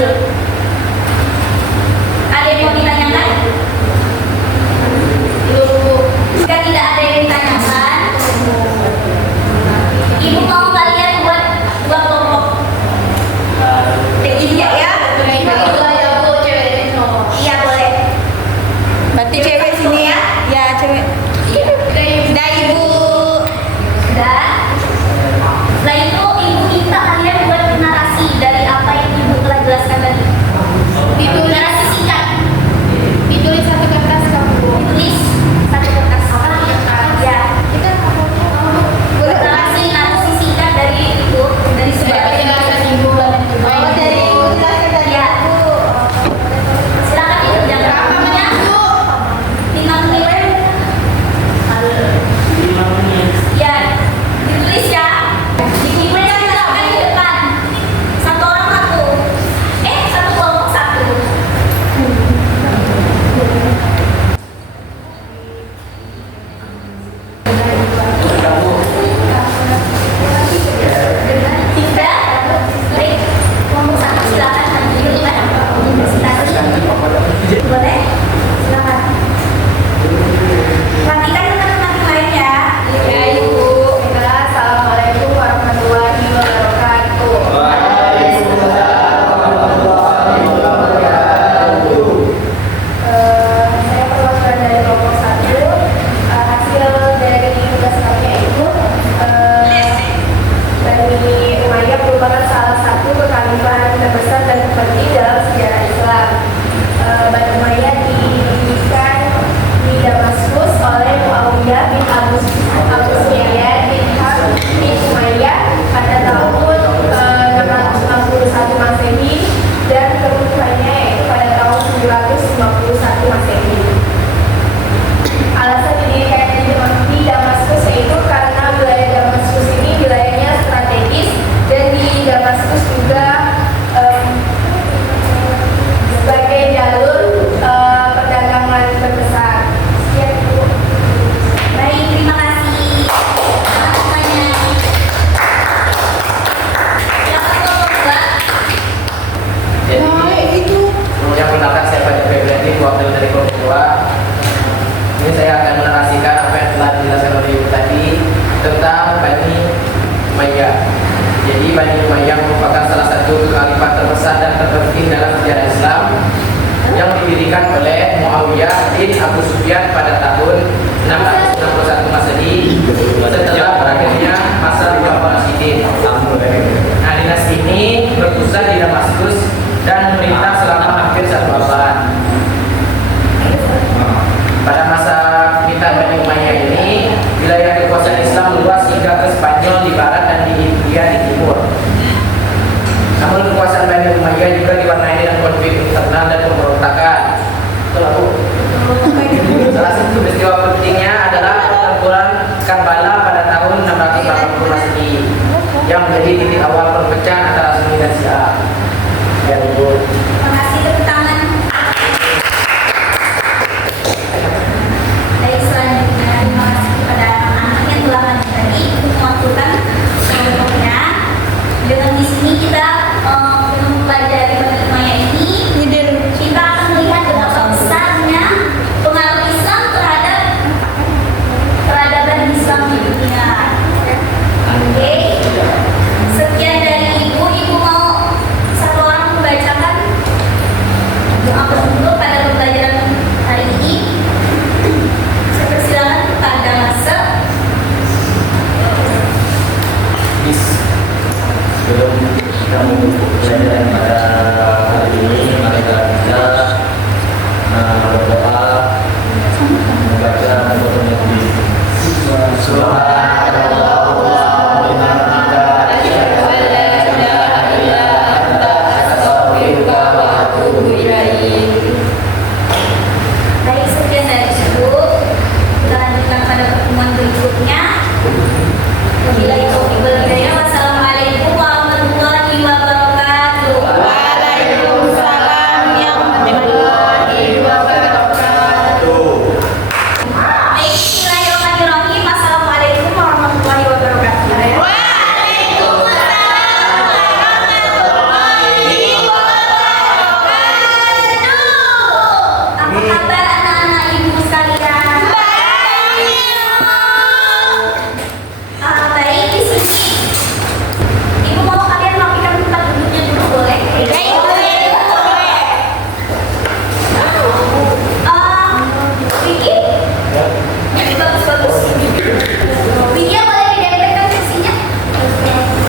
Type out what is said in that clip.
adil. Ada yang mau ditanyakan? Jika tidak ada yang ditanyakan, Ibu mau kalian buat dua kelompok. Tiga ya? Iya boleh. Berarti cewek sini ya? Ya cewek. Sudah Ibu. Sudah. Setelah itu Ibu minta kalian buat narasi dari apa yang Ibu telah jelaskan tadi. Ditulis. Narasi singkat. Ditulis satu kertas kamu. Tulis satu kertas. Ya. Narasi singkat dari Ibu, dari sebuah Penjelasan Ibu. Oh dari Ibu jelaskan tadi. Ya. Silakan Ibu jangan. Berapa menit, Bu? 5 menit. Ya, ditulis ya. Dikumpulkan silakan di depan. Satu orang satu. Satu kelompok satu. Tiga. Baik. Kelompok satu silakan maju dulu kan. Presentasi. Boleh? Silakan. Perhatikan teman-teman yang lain ya. Ya Ibu. Assalamualaikum warahmatullahi wabarakatuh. Saya perwakilan dari kelompok 1. Hasil dari tugas kami yaitu Bani Umayyah merupakan salah satu kekhalifahan terbesar dan terpenting dalam sejarah Islam. Bani Umayyah didirikan di Damaskus oleh Muawiyah bin Abu Sufyan bin Harb bin Umayyah pada tahun 651 Masehi dan keruntuhannya yaitu pada tahun 951 Masehi. Alasan didirikannya di Damaskus yaitu karena wilayah Damaskus ini wilayahnya strategis dan di Damaskus juga sebagai jalur perdagangan terbesar. Sekian Bu. Baik, terima kasih. Semuanya. Silakan kelompok dua. Jadi, sebelumnya perkenalkan saya Pak Jeffrey Brandi, wakil dari kelompok 2. Ini saya akan